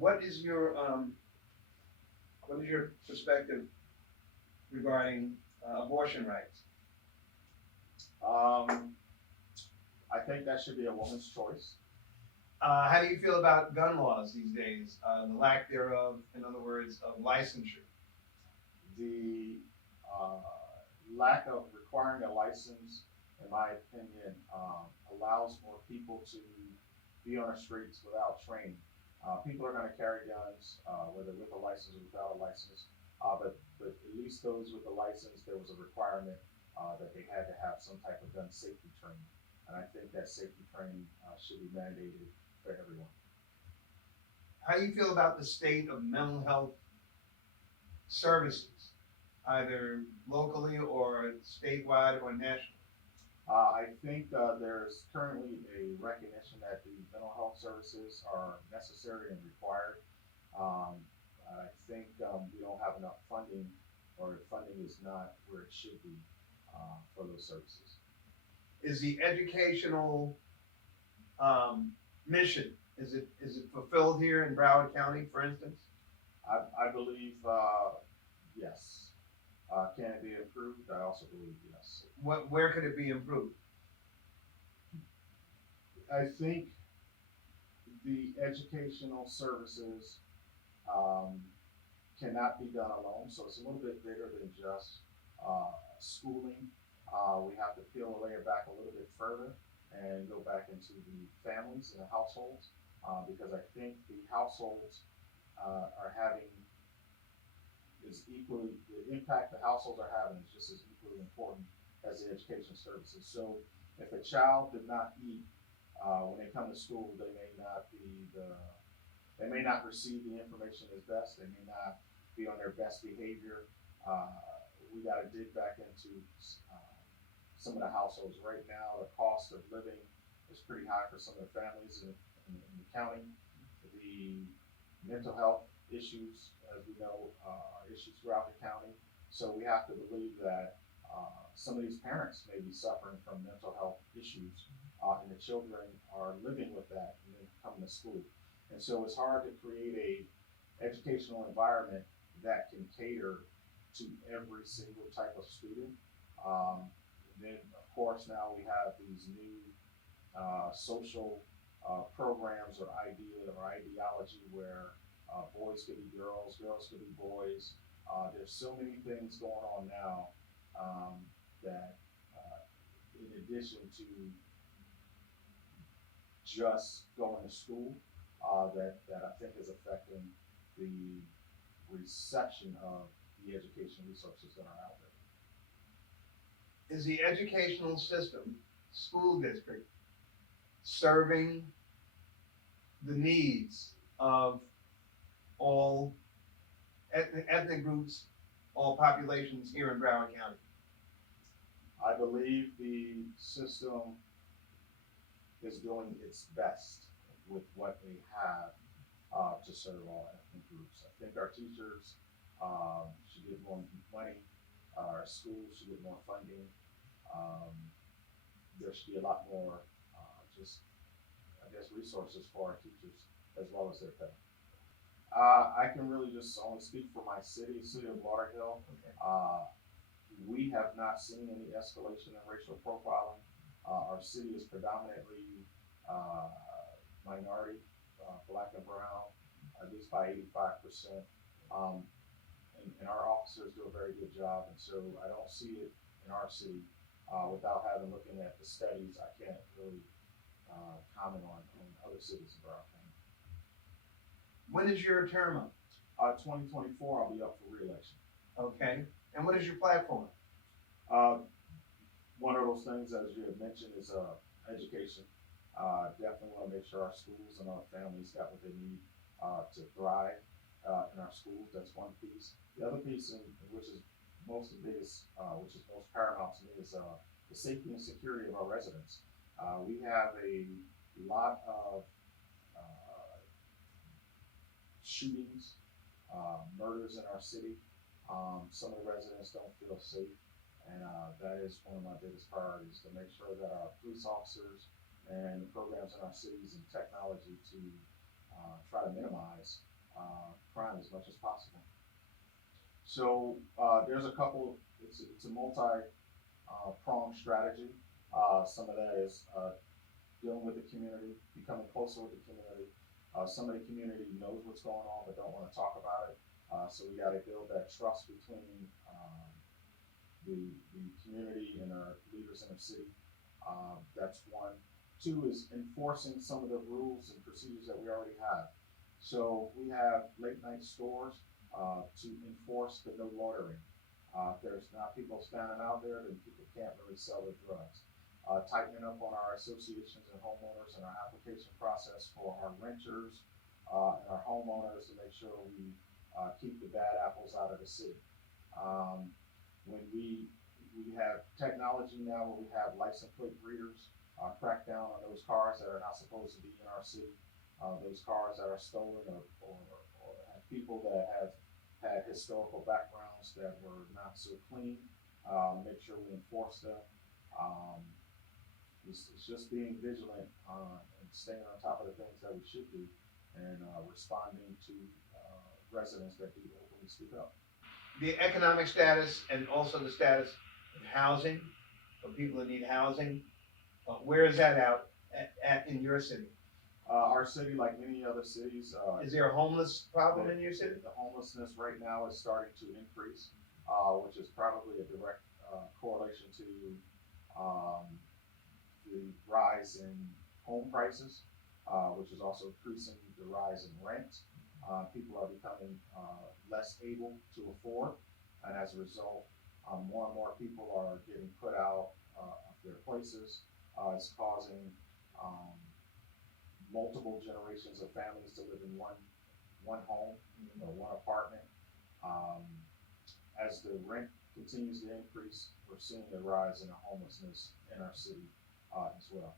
What is your, what is your perspective regarding abortion rights? I think that should be a woman's choice. How do you feel about gun laws these days? The lack thereof, in other words, of licensure. The uh, lack of requiring a license, in my opinion, allows more people to be on the streets without training. People are going to carry guns, whether with a license or without a license. But at least those with a license, there was a requirement that they had to have some type of gun safety training. And I think that safety training should be mandated for everyone. How do you feel about the state of mental health services, either locally or statewide or nationally? I think there's currently a recognition that the mental health services are necessary and required. Um, I think we don't have enough funding, or funding is not where it should be for those services. Is the educational mission, is it fulfilled here in Broward County, for instance? I believe yes. Can it be improved? I also believe yes. Where could it be improved? I think the educational services cannot be done alone, so it's a little bit bigger than just schooling. We have to peel the layer back a little bit further and go back into the families and the households, because I think the households are having is equally, the impact the households are having is just as equally important as the education services. So if a child did not eat when they come to school, they may not receive the information as best. They may not be on their best behavior. We got to dig back into some of the households right now. The cost of living is pretty high for some of the families in the county. The mental health issues, as we know, are issues throughout the county. So we have to believe that some of these parents may be suffering from mental health issues, and the children are living with that and then coming to school. And so it's hard to create a educational environment that can cater to every single type of student. And then, of course, now we have these new social programs or ideology where boys could be girls, girls could be boys. There's so many things going on now that, in addition to just going to school, that I think is affecting the reception of the education resources that are out there. Is the educational system, school district, serving the needs of all ethnic groups, all populations here in Broward County? I believe the system is doing its best with what they have to serve all ethnic groups. I think our teachers should get more money. Our schools should get more funding. There should be a lot more, resources for our teachers as well as their pay. I can really just only speak for my city of Lauderhill. Okay. We have not seen any escalation in racial profiling. Our city is predominantly minority, black and brown, at least by 85%. And our officers do a very good job, and so I don't see it in our city. Without looking at the studies, I can't really comment on other cities in Broward County. When is your term up? 2024, I'll be up for re-election. Okay. And what is your platform? One of those things, as you had mentioned, is education. Definitely want to make sure our schools and our families got what they need to thrive in our schools. That's one piece. The other piece, which is most paramount to me, is the safety and security of our residents. We have a lot of shootings, murders in our city. Some of the residents don't feel safe, and that is one of my biggest priorities, to make sure that our police officers and the programs in our cities and technology to try to minimize crime as much as possible. So there's a couple. It's a multi-pronged strategy. Some of that is dealing with the community, becoming closer with the community. Some of the community knows what's going on but don't want to talk about it. So we got to build that trust between the community and our leaders in the city. That's one. Two is enforcing some of the rules and procedures that we already have. So we have late night stores to enforce the no loitering. If there's not people standing out there, then people can't really sell their drugs. Tightening up on our associations and homeowners and our application process for our renters and our homeowners to make sure we keep the bad apples out of the city. When we have technology now where we have license plate readers, crack down on those cars that are not supposed to be in our city, those cars that are stolen or have people that have had historical backgrounds that were not so clean, make sure we enforce them. It's just being vigilant and staying on top of the things that we should do and responding to residents that do openly speak up. The economic status and also the status of housing, for people that need housing, where is that out at in your city? Our city, like many other cities, Is there a homeless problem in your city? the homelessness right now is starting to increase, which is probably a direct correlation to the rise in home prices, which is also increasing the rise in rent. People are becoming less able to afford, and as a result, more and more people are getting put out of their places. It's causing multiple generations of families to live in one home or one apartment. As the rent continues to increase, we're seeing a rise in the homelessness in our city as well.